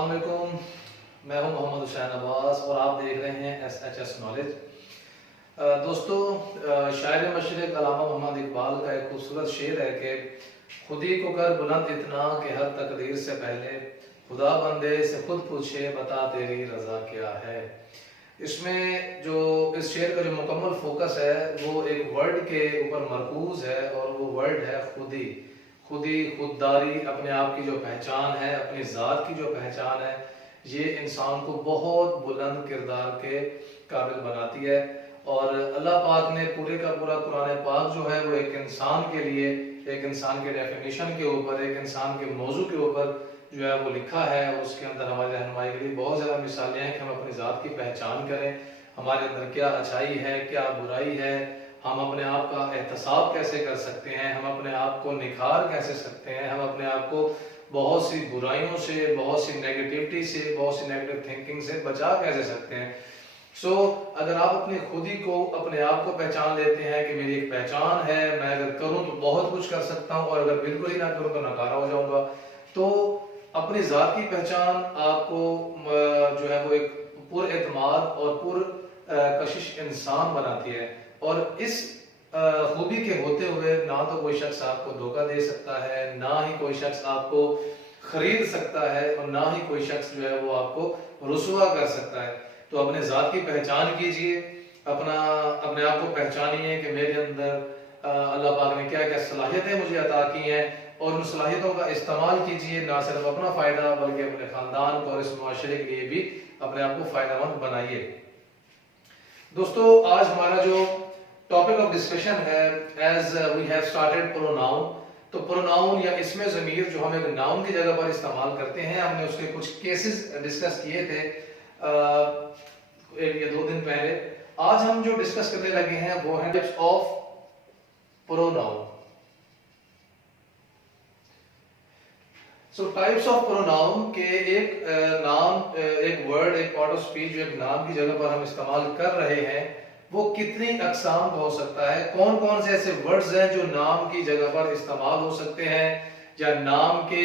अस्सलाम वालेकुम। मैं हूं मोहम्मद हुसैन अब्बास और आप देख रहे हैं SHS नॉलेज। दोस्तों, शायर मशरिक़ अल्लामा मोहम्मद इकबाल का एक खूबसूरत शेर है कि खुदी को कर बुलंद इतना कि हर तकदीर से पहले खुदा बंदे से खुद पूछे बता तेरी रज़ा क्या है। इसमें जो इस शेर का जो मुकम्मल फोकस है वो एक वर्ड के ऊपर मरकूज है और वो वर्ड है खुदी। खुदी, खुददारी, अपने आप की जो पहचान है, अपनी ज़ात की जो पहचान है, ये इंसान को बहुत बुलंद किरदार के काबिल बनाती है। और अल्लाह पाक ने पूरे का पूरा कुरान पाक जो है वो एक इंसान के लिए, एक इंसान के डेफिनेशन के ऊपर, एक इंसान के मौजू के ऊपर जो है वो लिखा है। और उसके अंदर हमारे रहनुमाई के लिए बहुत ज़्यादा मिसालें हैं कि हम अपनी ज़ात की पहचान करें, हमारे अंदर क्या अच्छाई है, क्या बुराई है, हम अपने आप का एहतसाब कैसे कर सकते हैं, हम अपने आप को निखार कैसे सकते हैं, हम अपने आप को बहुत सी बुराइयों से, बहुत सी नेगेटिविटी से, बहुत सी नेगेटिव थिंकिंग से बचा कैसे सकते हैं। अगर आप अपनी खुदी को, अपने आप को पहचान लेते हैं कि मेरी एक पहचान है, मैं अगर करूं तो बहुत कुछ कर सकता हूं और अगर बिल्कुल ही ना करूं तो नकारा हो जाऊंगा, तो अपनी ज़ात की पहचान आपको जो है वो एक पुर एतमाद और पुर कशिश इंसान बनाती है। और इस खूबी के होते हुए ना तो कोई शख्स आपको धोखा दे सकता है, ना ही कोई शख्स आपको खरीद सकता है और ना ही कोई शख्स जो है वो आपको रुसवा कर सकता है। तो अपने ज़ात की पहचान कीजिए, अपने आप को पहचानिए कि मेरे अंदर अल्लाह पाक ने क्या क्या सलाहियतें मुझे अता की हैं और उन सलाहियतों का इस्तेमाल कीजिए, ना सिर्फ अपना फ़ायदा बल्कि अपने ख़ानदान को और इस मुआशरे के लिए भी अपने आप को फ़ायदेमंद बनाइए। दोस्तों, आज हमारा जो टॉपिक ऑफ डिस्कशन है, as we have started pronoun, तो प्रोनाउन या इसमें ज़मीर जो हम एक नाउन की जगह पर इस्तेमाल करते हैं, हमने उसके कुछ केसेस डिस्कस किए थे एक या दो दिन पहले। आज हम जो डिस्कस करने लगे हैं वो है types of pronoun. Types of pronoun के एक नाम, एक वर्ड, एक पार्ट ऑफ स्पीच जो एक नाम की जगह पर हम इस्तेमाल कर रहे हैं, वो कितनी अकसाम का हो सकता है, कौन कौन से ऐसे वर्ड्स हैं जो नाम की जगह पर इस्तेमाल हो सकते हैं या नाम के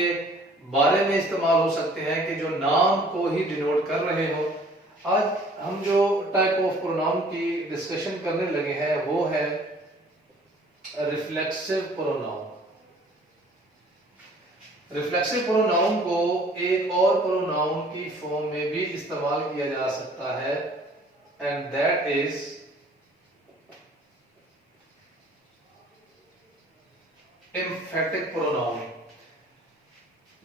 बारे में इस्तेमाल हो सकते हैं कि जो नाम को ही डिनोट कर रहे हो। आज हम जो टाइप ऑफ प्रोनाउन की डिस्कशन करने लगे हैं वो है रिफ्लेक्सिव प्रोनाउन। रिफ्लेक्सिव प्रोनाउन को एक और प्रोनाउन की फॉर्म में भी इस्तेमाल किया जा सकता है, and that is emphatic pronoun.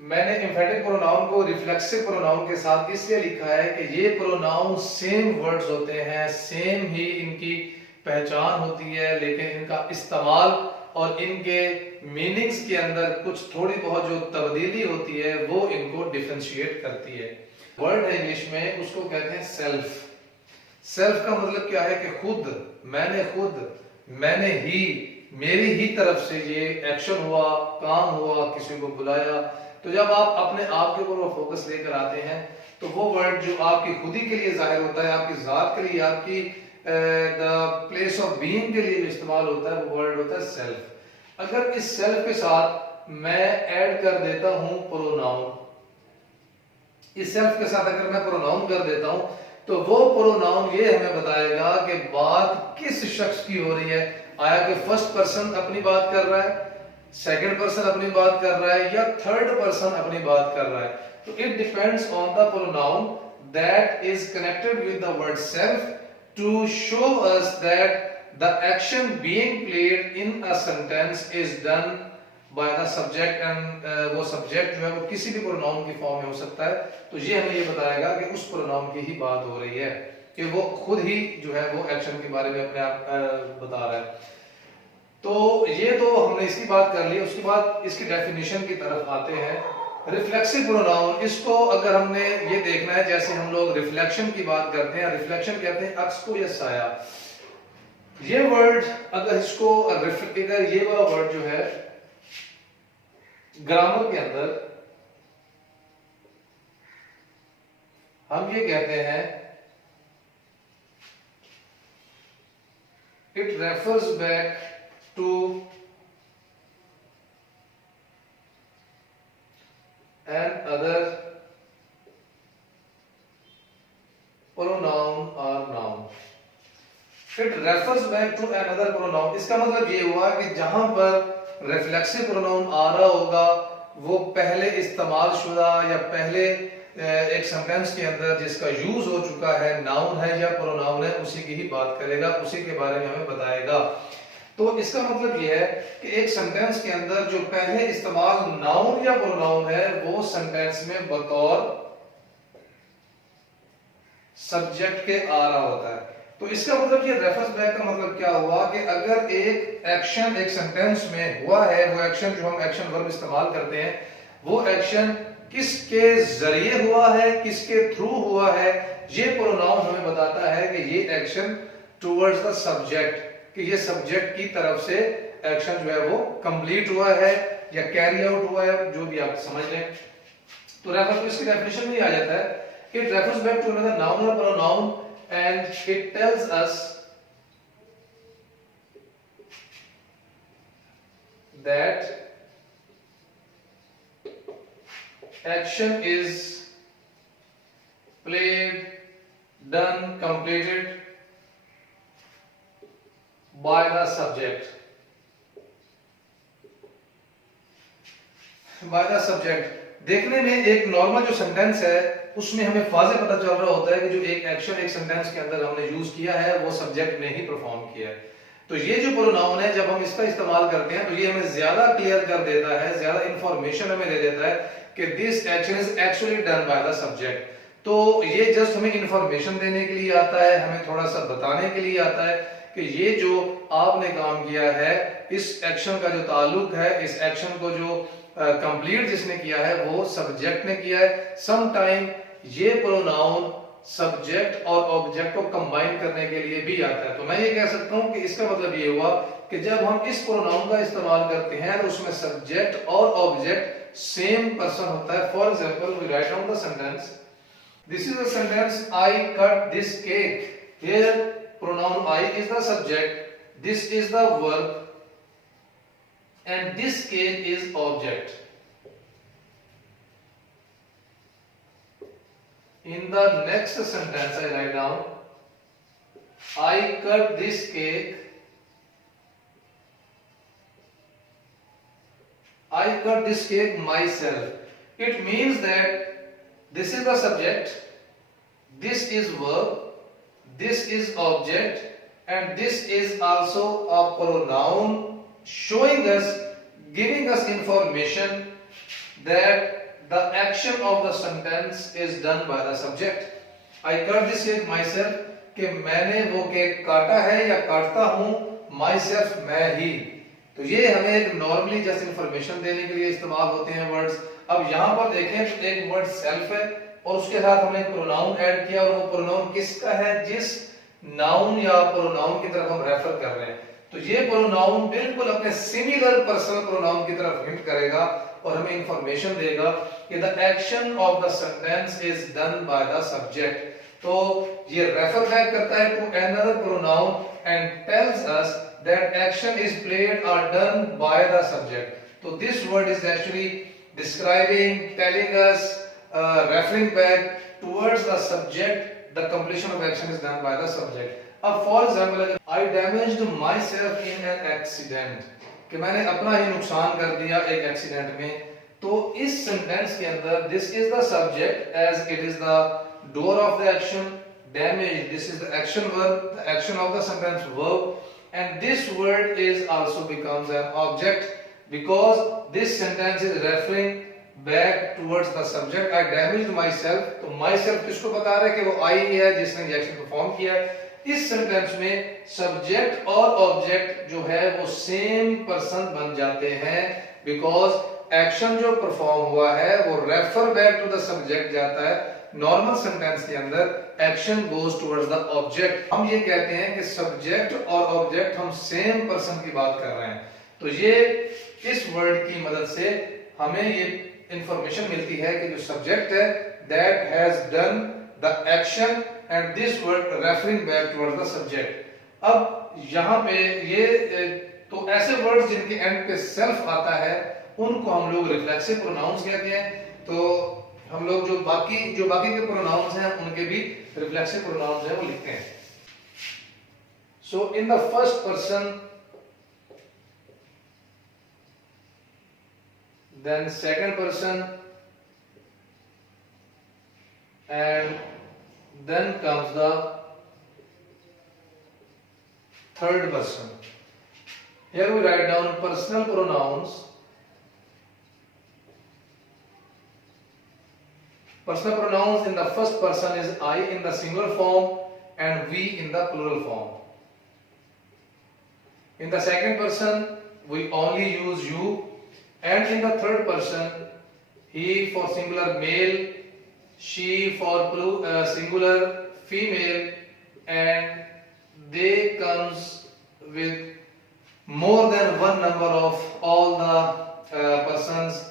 मैंने एम्फेटिक प्रोनाउन को रिफ्लेक्सिव प्रोनाउन के साथ इसलिए लिखा है कि ये प्रोनाउन सेम वर्ड्स होते हैं, सेम ही इनकी पहचान होती है, लेकिन इनका इस्तेमाल और इनके मीनिंग्स के अंदर कुछ थोड़ी बहुत जो तब्दीली होती है वो इनको डिफरेंशिएट करती है। वर्ड है इंग्लिश में, उसको कहते हैं सेल्फ। सेल्फ का मतलब क्या है कि खुद, मैंने ही, मेरी ही तरफ से ये एक्शन हुआ, काम हुआ, किसी को बुलाया। तो जब आप अपने आप के ऊपर वो फोकस लेकर आते हैं तो वो वर्ड जो आपकी खुदी के लिए जाहिर होता है, आपकी जात के लिए, आपकी द प्लेस ऑफ बीइंग के लिए इस्तेमाल होता है, वो वर्ड होता है सेल्फ। अगर इस सेल्फ के साथ मैं ऐड कर देता हूं प्रोनाउन, इस सेल्फ के साथ अगर मैं प्रोनाउन कर देता हूं तो वो प्रोनाउन ये हमें बताएगा कि बात किस शख्स की हो रही है। आया कि फर्स्ट पर्सन अपनी बात कर रहा है, सेकंड पर्सन अपनी बात कर रहा है या थर्ड पर्सन अपनी बात कर रहा है। तो it depends on the pronoun that is connected with the word self to show us that the action being played in a sentence is done by the subject, and वो subject जो है वो किसी भी pronoun की form में हो सकता है। तो ये हमें ये बताएगा कि उस pronoun की ही बात हो रही है, कि वो खुद ही जो है वो एक्शन के बारे में अपने आप बता रहा है। तो ये तो हमने इसकी बात कर ली। उसके बाद इसकी डेफिनेशन की तरफ आते हैं। रिफ्लेक्सिव प्रोनाउन, इसको अगर हमने ये देखना है, जैसे हम लोग रिफ्लेक्शन की बात करते हैं, रिफ्लेक्शन कहते हैं अक्स को या साया। ये वर्ड अगर इसको अगर ये वाला वर्ड जो है ग्रामर के अंदर हम ये कहते हैं, it refers back to and other it refers back to another pronoun. इसका मतलब ये हुआ कि जहां पर रिफ्लेक्सिव प्रोनाउन आ रहा होगा वो पहले इस्तेमाल शुदा या पहले एक सेंटेंस के अंदर जिसका यूज हो चुका है, नाउन है या प्रोनाउन है, उसी की ही बात करेगा, उसी के बारे में हमें बताएगा। तो इसका मतलब यह है कि एक सेंटेंस के अंदर जो पहले इस्तेमाल नाउन या प्रोनाउन है वो सेंटेंस में बतौर सब्जेक्ट के आ रहा होता है। तो इसका मतलब ये रेफरेंस बैक का मतलब क्या हुआ कि अगर एक एक्शन एक सेंटेंस में हुआ है, वो एक्शन जो हम एक्शन वर्ब इस्तेमाल करते हैं, वो एक्शन किसके जरिए हुआ है, किसके थ्रू हुआ है, ये प्रोनाउन हमें बताता है कि ये एक्शन टुवर्ड्स द सब्जेक्ट, कि ये सब्जेक्ट की तरफ से एक्शन जो है वो कंप्लीट हुआ है या कैरी आउट हुआ है, जो भी आप समझ लें। तो रेफर तो इसकी डेफिनेशन में आ जाता है, it refers back to another noun or pronoun and it tells us that action is played, done, completed by the subject. By the subject. देखने में एक नॉर्मल जो सेंटेंस है उसमें हमें फाज़े पता चल रहा होता है कि जो एक एक्शन एक सेंटेंस के अंदर हमने यूज किया है वो सब्जेक्ट ने ही परफॉर्म किया है। तो ये जो प्रोनाउन है जब हम इसका इस्तेमाल करते हैं तो ये हमें ज्यादा क्लियर कर देता है, ज्यादा इंफॉर्मेशन हमें दे देता है कि this action is actually done by the subject. तो ये जस्ट हमें इंफॉर्मेशन देने के लिए आता है, हमें थोड़ा सा बताने के लिए आता है कि ये जो आपने काम किया है, इस एक्शन का जो ताल्लुक है, इस एक्शन को जो कंप्लीट जिसने किया है वो सब्जेक्ट ने किया है। सम टाइम ये प्रोनाउन सब्जेक्ट और ऑब्जेक्ट को कंबाइन करने के लिए भी आता है। तो मैं ये कह सकता हूं कि इसका मतलब ये हुआ कि जब हम इस प्रोनाउन का इस्तेमाल करते हैं तो उसमें सब्जेक्ट और ऑब्जेक्ट सेम पर्सन होता है। For example we write down the sentence, this is the sentence I cut this cake. Here pronoun I is the subject, this is the verb and this cake is object. In the next sentence I write down, I cut this cake, I cut this cake myself. It means that this is the subject, this is verb, this is object, and this is also a pronoun showing us, giving us information that the action of the sentence is done by the subject. I cut this cake myself, कि मैंने वो cake काटा है या काटता हूं, myself मैं ही। तो ये हमें एक नॉर्मली जस्ट इंफॉर्मेशन देने के लिए इस्तेमाल होते हैं वर्ड्स। अब यहां पर देखें तो एक वर्ड सेल्फ है और उसके साथ हमने प्रोनाउन ऐड किया, और वो प्रोनाउन किसका है, जिस नाउन या प्रोनाउन की तरफ हम रेफर कर रहे हैं। तो ये प्रोनाउन बिल्कुल अपने सिमिलर पर्सनल प्रोनाउन की तरफ हिंट करेगा और हमें इंफॉर्मेशन देगा कि the action of the sentence is done by the subject. तो ये रेफर बैक करता है to another pronoun and tells us that action is played और डन बाय द सब्जेक्ट। तो this word is actually describing, telling us, referring back towards the subject, the completion of action is done by the subject. अब for example I damaged myself in an accident, कि मैंने अपना ही नुकसान कर दिया एक accident में। तो इस सेंटेंस के अंदर this is the subject as it is the doer of the action, damage this is the action verb, the action of the sentence verb, and this word is also becomes an object because this sentence is referring back towards the subject. I damaged myself, तो my self किसको बता रहा है कि वो आई है जिसने ये एक्शन परफॉर्म किया है। इस सेंटेंस में सब्जेक्ट और ऑब्जेक्ट जो है वो सेम पर्सन बन जाते हैं बिकॉज एक्शन जो परफॉर्म हुआ है वो refer back to the subject जाता है। नॉर्मल सेंटेंस के अंदर action goes towards the object. हम ये कहते हैं कि सब्जेक्ट और ऑब्जेक्ट हम सेम पर्सन की बात कर रहे हैं। तो ये इस वर्ड की मदद से हमें ये इंफॉर्मेशन मिलती है कि जो सब्जेक्ट है that has done the action and this word referring back towards the subject। अब यहाँ पे ये तो ऐसे वर्ड्स जिनके एंड पे सेल्फ आता है उनको हम लोग रिफ्लेक्सिव प्रोनाउंस कहते हैं। तो हम लोग जो बाकी के प्रोनाउंस हैं उनके भी रिफ्लेक्सिव प्रोनाउंस हैं वो लिखते हैं। So in the first person, then second person, and then comes the third person. Here we write down personal pronouns. Personal pronouns in the first person is I in the singular form and we in the plural form. In the second person, we only use you, and in the third person, he for singular male, she for singular female, and they comes with more than one number of all the persons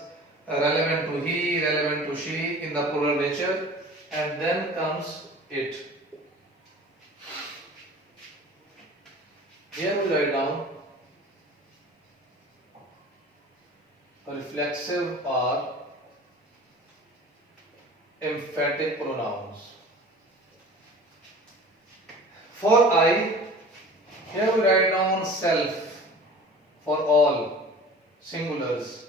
relevant to he, relevant to she in the plural nature, and then comes it. Here we write down reflexive or emphatic pronouns. For I, here we write down self for all singulars.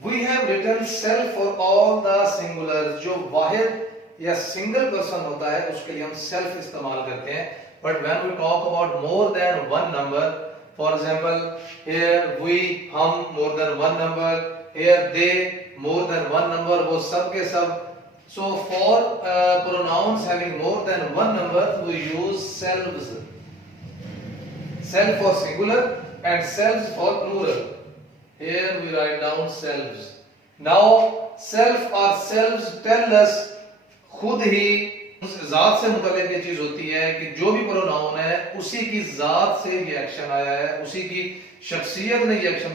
We have written self for all the singulars. जो वाहिद या single person होता है उसके लिए हम self इस्तेमाल करते हैं. But when we talk about more than one number, for example, here we, हम, more than one number, here they, more than one number, वो सब के सब. So for pronouns having more than one number, we use selves. Self for singular and selves for plural. Here we write down selves. Now self or selves tell us खुद ही जात से मुतालिक ये चीज होती है कि जो भी प्रोनाउन है उसी की जात से ये एक्शन आया है, उसी की शख्सियत ने ये एक्शन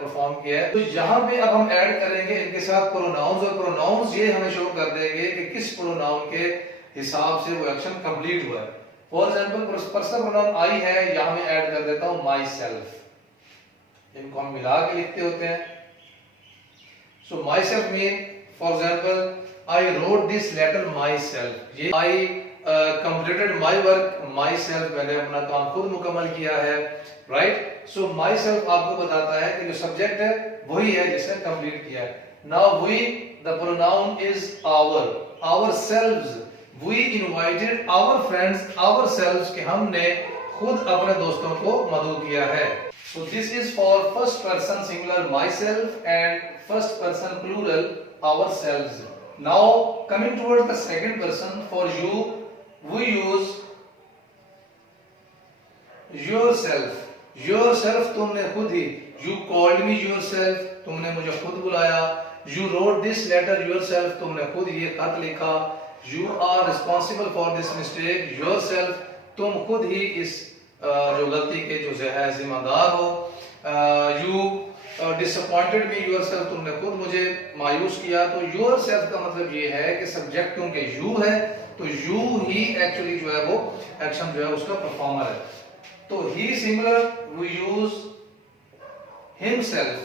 परफॉर्म किया है. तो यहाँ पे अब हम ऐड करेंगे इनके साथ प्रोनाउंस, और प्रोनाउंस ये हमें शो कर देंगे कि किस प्रोनाउन के हिसाब से वो एक्शन कंप्लीट हुआ है. फॉर एग्जांपल पर्सनल प्रोनाउन आई है, यहाँ मैं ऐड कर देता हूँ माई सेल्फ. इनको हम मिला के लिखते होते हैं. So myself mean, for example, I wrote this letter myself. ये I completed my work myself. मैंने अपना काम खुद मुकम्मल किया है. Right? So myself आपको बताता है कि जो सब्जेक्ट है वही है जिसने कंप्लीट किया है. Now we, the pronoun is our, ourselves. We invited our friends, ourselves, कि हमने खुद अपने दोस्तों को मदऊ किया है. So this is for first person singular myself and first person plural ourselves. Now coming towards the second person, for you we use yourself. Yourself तुमने खुद ही. You called me yourself, तुमने मुझे खुद बुलाया. You wrote this letter yourself, तुमने खुद ये खत लिखा. You are responsible for this mistake yourself, तुम खुद ही इस जो गलती के जो है जिम्मेदार हो. You disappointed me yourself, तुमने खुद मुझे मायूस किया. तो yourself का मतलब ये है कि सब्जेक्ट क्योंकि you है तो you ही एक्चुअली जो है वो एक्शन जो है उसका परफॉर्मर है. तो he singular we use himself.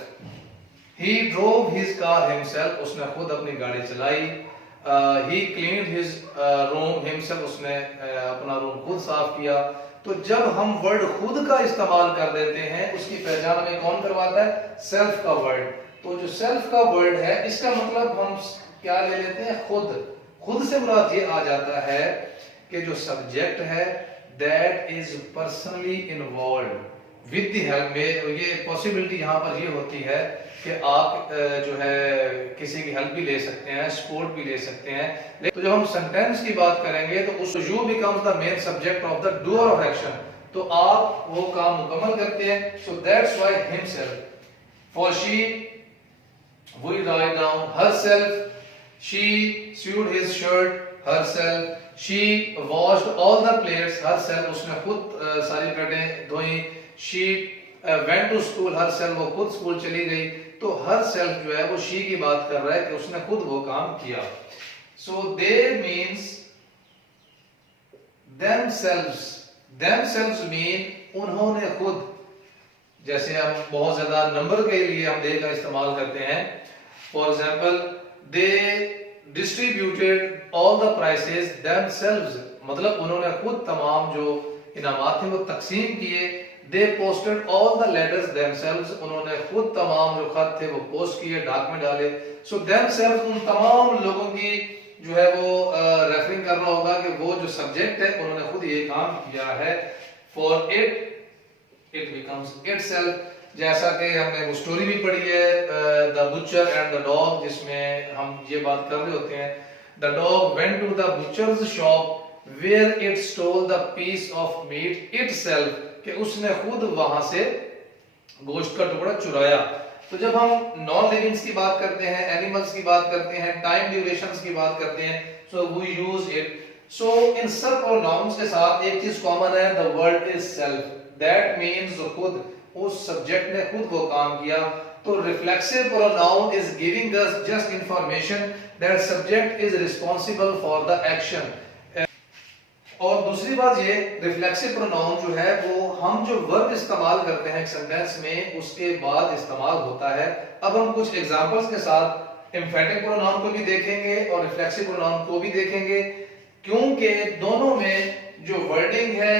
He drove his car himself, उसने खुद अपनी गाड़ी चलाई. He cleaned his room himself, उसने अपना रूम खुद साफ किया. तो जब हम वर्ड खुद का इस्तेमाल कर देते हैं उसकी पहचान हमें कौन करवाता है? सेल्फ का वर्ड. तो जो सेल्फ का वर्ड है इसका मतलब हम क्या ले लेते हैं? खुद. खुद से मुराद ये आ जाता है कि जो सब्जेक्ट है that is personally involve with the help में. ये पॉसिबिलिटी यहाँ पर ये होती है कि आप जो है किसी की हेल्प भी ले सकते हैं, सपोर्ट भी ले सकते हैं. तो जब हम सेंटेंस की बात करेंगे तो उस you becomes the main subject of the doer of action. तो आप वो काम मुकम्मल करते हैं. So that's why himself. For she we write down herself. She sewed his shirt herself. She washed all the plates herself, उसने खुद सारी प्लेटें धोई. She went to school herself, वो खुद स्कूल चली गई. तो herself जो है वो she की बात कर रहा है कि उसने खुद वो काम किया. So they means themselves. Themselves mean उन्होंने खुद. जैसे हम बहुत ज्यादा नंबर के लिए हम they का इस्तेमाल करते हैं. For example they distributed all the prices themselves, मतलब उन्होंने खुद तमाम जो इनामात थे वो तकसीम किए। They posted all the letters themselves, उन्होंने खुद तमाम जो खत थे वो पोस्ट किए, डाक में डाले। सो देमसेल्व्स, उन तमाम लोगों की जो है वो रेफरिंग कर रहा होगा कि वो जो सब्जेक्ट है उन्होंने खुद ये काम किया है। फॉर इट बिकम्स इटसेल्फ, जैसा कि हमने वो स्टोरी भी पढ़ी है the butcher and the dog, जिसमें हम ये बात कर रहे होते हैं। The dog went to the butcher's shop where it stole the piece of meat itself, कि उसने खुद वहां से गोश्त का टुकड़ा चुराया। तो जब हम नॉन लिविंग्स की बात करते हैं, एनिमल्स की बात करते हैं, टाइम ड्यूरेशंस की बात करते हैं, सो वी यूज इट। सो इन सब प्रोनाउंस के साथ एक चीज कॉमन है, the word is self, that means खुद, उस सब्जेक्ट ने खुद वो काम किया। तो reflexive pronoun is giving us just information that subject is responsible for the action. और दूसरी बात ये, रिफ्लेक्सिव प्रोनाउन जो है वो हम जो वर्ब इस्तेमाल करते हैं एक सेंटेंस में उसके बाद इस्तेमाल होता है। अब हम कुछ एग्जांपल्स के साथ एम्फेटिक प्रोनाउन को भी देखेंगे और रिफ्लेक्सिव प्रोनाउन को भी देखेंगे, क्योंकि दोनों में जो वर्डिंग है,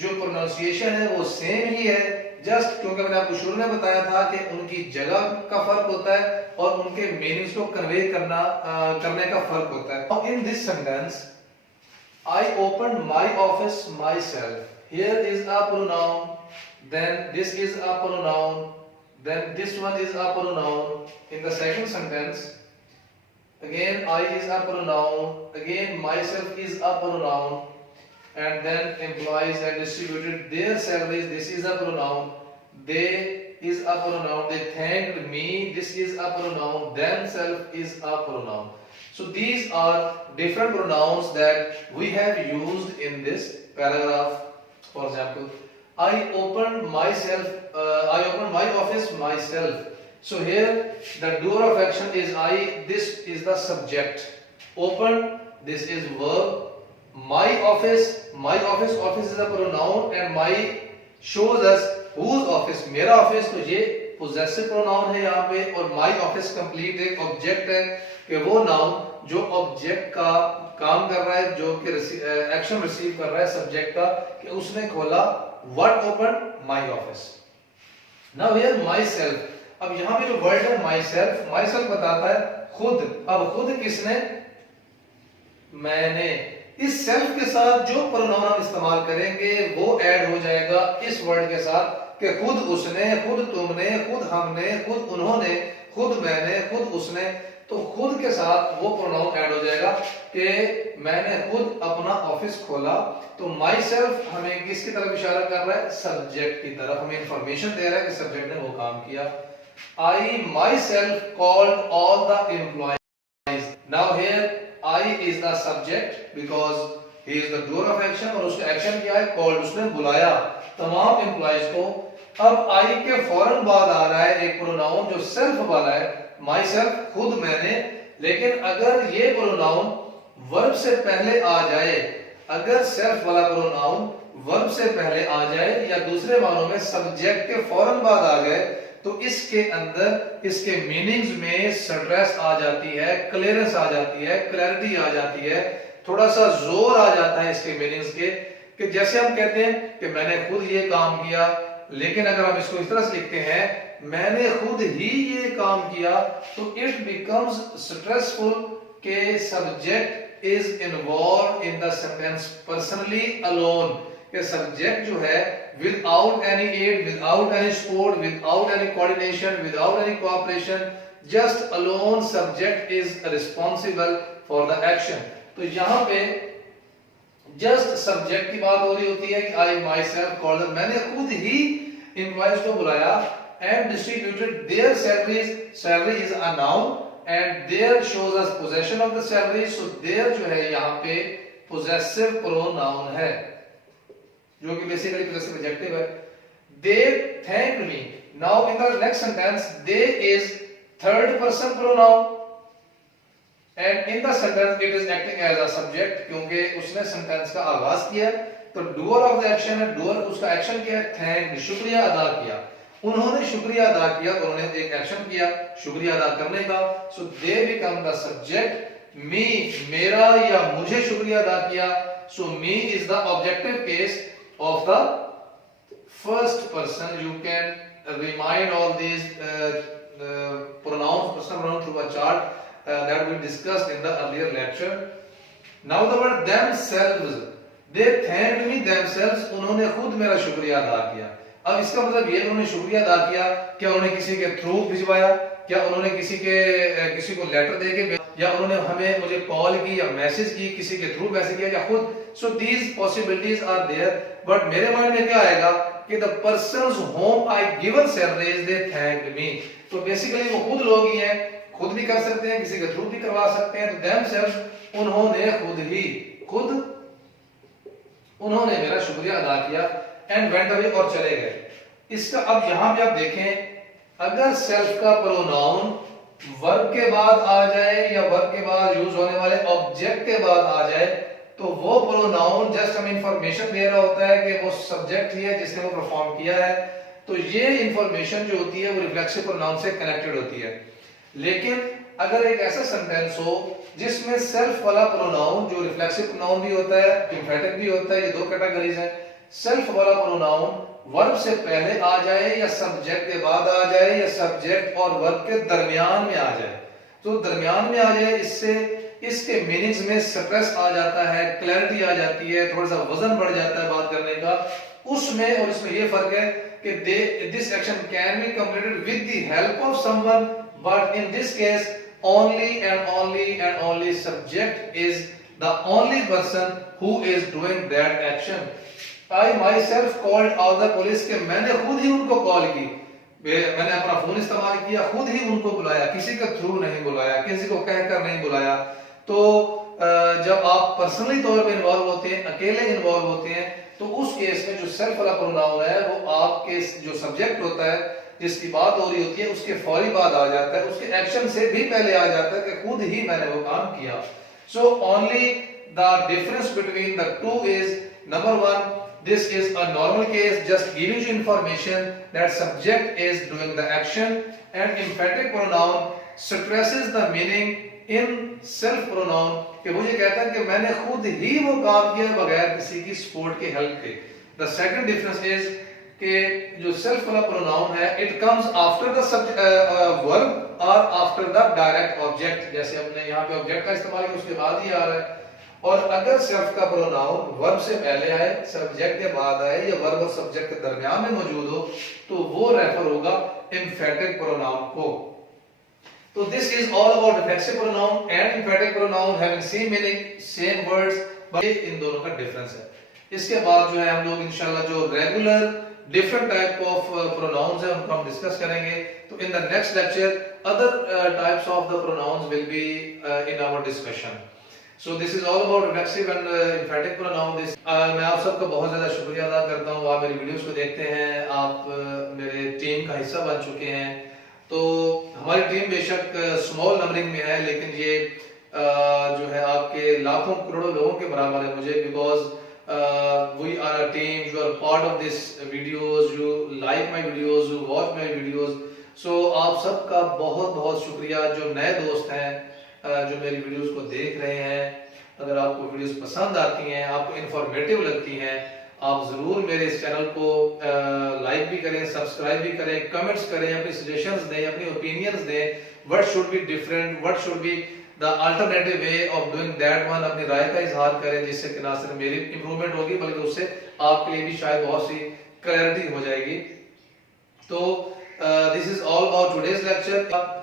जो प्रोनाउंसिएशन है वो सेम ही है। जस्ट क्योंकि मैंने आपको शुरू में बताया था कि उनकी जगह का फर्क होता है और उनके मीनिंग्स को कन्वे करने का फर्क होता है। In this sentence I opened my office myself. Here is a pronoun, then this is a pronoun, then this one is a pronoun. In the second sentence, again I is a pronoun, again myself is a pronoun, and then employees have distributed their salaries. This is a pronoun. They is a pronoun. They thanked me. This is a pronoun. Themself is a pronoun. So these are different pronouns that we have used in this paragraph. For example, I opened myself. I opened my office myself. So here the doer of action is I. This is the subject. Open. This is verb. My office. My office. Office is a pronoun, and my shows us whose office. मेरा office, तो ये possessive pronoun है यहाँ पे, और my office complete एक object है कि वो नाउन जो ऑब्जेक्ट का काम कर रहा है, जो कि एक्शन रिसीव कर रहा है सब्जेक्ट का, कि उसने खोला, what open, my office. Now here my self, अब यहां पे जो वर्ड है माय सेल्फ बताता है खुद। अब खुद किसने, मैंने। इस सेल्फ के साथ जो प्रोनाउन हम इस्तेमाल करेंगे वो ऐड हो जाएगा इस वर्ड के साथ, कि खुद उसने, खुद तुमने, खुद हमने, खुद उन्होंने, खुद मैंने, खुद उसने। तो खुद के साथ वो प्रोनाउन ऐड हो जाएगा कि मैंने खुद अपना ऑफिस खोला। तो माई सेल्फ हमें किसकी तरफ इशारा कर रहा है, सब्जेक्ट की तरफ, हमें इंफॉर्मेशन दे रहा है कि सब्जेक्ट ने वो काम किया। I myself called all the employees. Now here I is the subject because he is the doer of action, और उसका एक्शन क्या है, कॉल्ड, उसने बुलाया तमाम एम्प्लॉइज को। अब आई के फौरन बाद आ रहा है एक प्रोनाउन जो सेल्फ वाला है, माई सेल्फ, खुद मैंने। लेकिन अगर ये प्रोनाउन वर्ब से पहले आ जाए, अगर सेल्फ वाला प्रोनाउन वर्ब से पहले आ जाए या दूसरे मानों में सब्जेक्ट के फौरन बाद आ गए, तो इसके अंदर, इसके मीनिंग्स में स्ट्रेस आ जाती है, क्लियरेंस आ जाती है, क्लैरिटी आ जाती है, थोड़ा सा जोर आ जाता है इसके मीनिंग्स के। कि जैसे हम कहते हैं कि मैंने खुद ये काम किया, लेकिन अगर हम इसको इस तरह से लिखते हैं, मैंने खुद ही ये काम किया, तो इट बिकम्स स्ट्रेसफुल के subject is involve in the sentence personally alone, के सब्जेक्ट जो है without any ad, without any support, without any coordination, without any cooperation, just alone subject is responsible for the action. तो यहाँ पे just subject की बात हो रही होती है कि आई माई सेल्फ कॉल्ड, मैंने खुद ही एम्प्लॉइज को बुलाया, and distributed their salaries. Salary is a noun and there shows us possession of the salary. So there जो है यहाँ पे possessive pronoun है, जो कि basically possessive adjective है। They thanked me. Now in the next sentence, they is third person pronoun and in the sentence it is acting as a subject, क्योंकि उसने sentence का आगाज किया। तो doer of the action है, doer उसका action क्या है, thank, शुक्रिया अदा किया। उन्होंने शुक्रिया अदा किया, तो उन्होंने एक एक्शन किया शुक्रिया अदा करने का, so they become the subject, me मेरा या मुझे शुक्रिया अदा किया, so me is the objective case of the first person. You can remind all these pronouns, personal pronoun through a chart that we discussed in the earlier lecture. Now the word themselves, they thanked me themselves, उन्होंने खुद मेरा शुक्रिया अदा किया. अब इसका मतलब ये उन्होंने शुक्रिया अदा किया, क्या उन्होंने किसी के थ्रू भिजवाया, क्या उन्होंने किसी को लेटर देके, या उन्होंने मुझे कॉल की या मैसेज की, किसी के थ्रू मैसेज किया या खुद. So these possibilities are there, but मेरे माइंड में क्या आएगा कि the persons whom I given salaries they thanked me. तो बेसिकली वो खुद लोग ही हैं, खुद भी कर सकते हैं, किसी के थ्रू भी करवा सकते हैं. तो themselves, उन्होंने मेरा शुक्रिया अदा किया, एंड वेंट अवे, और चले गए. इसका अब यहां पे आप देखें, अगर सेल्फ का प्रोनाउन वर्ब के बाद आ जाए या वर्ब के बाद यूज होने वाले ऑब्जेक्ट के बाद आ जाए, तो वो प्रोनाउन जस्ट हमें इंफॉर्मेशन दे रहा होता है कि वो सब्जेक्ट ही है जिसने वो परफॉर्म किया है. तो ये इंफॉर्मेशन जो होती है वो रिफ्लेक्सिव प्रोनाउन से कनेक्टेड होती है. लेकिन अगर एक ऐसा सेंटेंस हो जिसमें सेल्फ वाला प्रोनाउन, जो रिफ्लेक्सिव प्रोनाउन भी होता है, एम्फैटिक भी होता है, ये दो कैटेगरीज हैं. सेल्फ वाला प्रोनाउन वर्ब से पहले आ जाए या सब्जेक्ट के बाद आ जाए या सब्जेक्ट और वर्ब के दरमियान में आ जाए, तो दरमियान में आ जाए, इससे इसके मीनिंग्स में स्ट्रेस आ जाता है, क्लैरिटी आ जाती है, थोड़ा सा वजन बढ़ जाता है बात करने का. उसमें और इसमें ये फर्क है कि this action can be completed with the help of someone, but in this case only and only subject is the only person who is doing that action. I myself called out the police, के मैंने खुद ही उनको call की, मैंने अपना phone इस्तेमाल किया, खुद ही उनको बुलाया, किसी के थ्रू नहीं बुलाया, किसी को कहकर नहीं बुलाया. तो जब आप पर्सनली तौर पे इन्वॉल्व होते हैं, अकेले इन्वॉल्व होते हैं, तो उस केस में जो सेल्फ वाला प्रोनाउन है वो आपके जो सब्जेक्ट होता है जिसकी बात हो रही होती है उसके फौरी बाद आ जाता है, उसके एक्शन से भी पहले आ जाता है कि खुद ही मैंने वो काम किया. So only the difference between the two is, number one, this is a normal case just giving you information that subject is doing the action, and emphatic pronoun stresses the meaning in self pronoun, कि मुझे कहता है कि मैंने खुद ही वो काम किया बगैर किसी की सपोर्ट के, हेल्प के. The second difference is कि जो सेल्फ वाला प्रोनाउन है it comes after the verb और आफ्टर द डायरेक्ट ऑब्जेक्ट. जैसे हमने यहाँ पे ऑब्जेक्ट का इस्तेमाल किया उसके बाद ही आ रहा है. और अगर सेल्फ का प्रोनाउन वर्ब से पहले आए, सब्जेक्ट के बाद आए, या वर्ब और सब्जेक्ट के दरमियान में मौजूद हो, तो वो रेफर होगा एम्फेटिक प्रोनाउन को. तो this is all about reflexive pronoun and emphatic pronoun having same meaning, same words, but in दोनों का डिफरेंस है. इसके बाद जो है हम लोग इंशाल्लाह जो regular different type of pronouns है उनको हम डिस्कस करेंगे. तो in the next lecture other types of the pronouns will be in our discussion. So this is all about reflexive and emphatic pronoun. मैं आप सबका बहुत ज़्यादा शुक्रिया अदा करता हूँ. आप मेरी वीडियोस को देखते हैं, आप मेरे टीम का हिस्सा बन चुके हैं. तो हमारी टीम बेशक स्मॉल नंबरिंग में है, लेकिन ये जो है आपके लाखों करोड़ों लोगों के बराबर है मुझे, because we are a team, you are part of this videos, you like my videos, you watch my videos. So आप सबका बहुत बहुत शुक्रिया. जो नए दोस्त हैं जो मेरी वीडियोस को देख रहे हैं, अगर आपको वीडियोस पसंद आती हैं, आपको इंफॉर्मेटिव लगती हैं, आप जरूर मेरे इस चैनल को लाइक भी करें, सब्सक्राइब भी करें, कमेंट्स करें, अपनी सजेशंस दें, अपनी ओपिनियंस दें. What should be different, what should be the alternative way of doing that one. अपनी राय का इजहार करें, जिससे कि ना सिर्फ मेरी इंप्रूवमेंट होगी बल्कि उससे आपके लिए भी शायद बहुत सी क्लैरिटी हो जाएगी. तो this is all about today's lecture.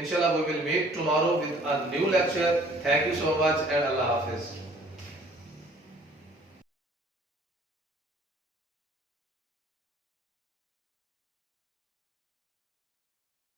Inshallah we will meet tomorrow with a new lecture. Thank you so much and Allah Hafiz.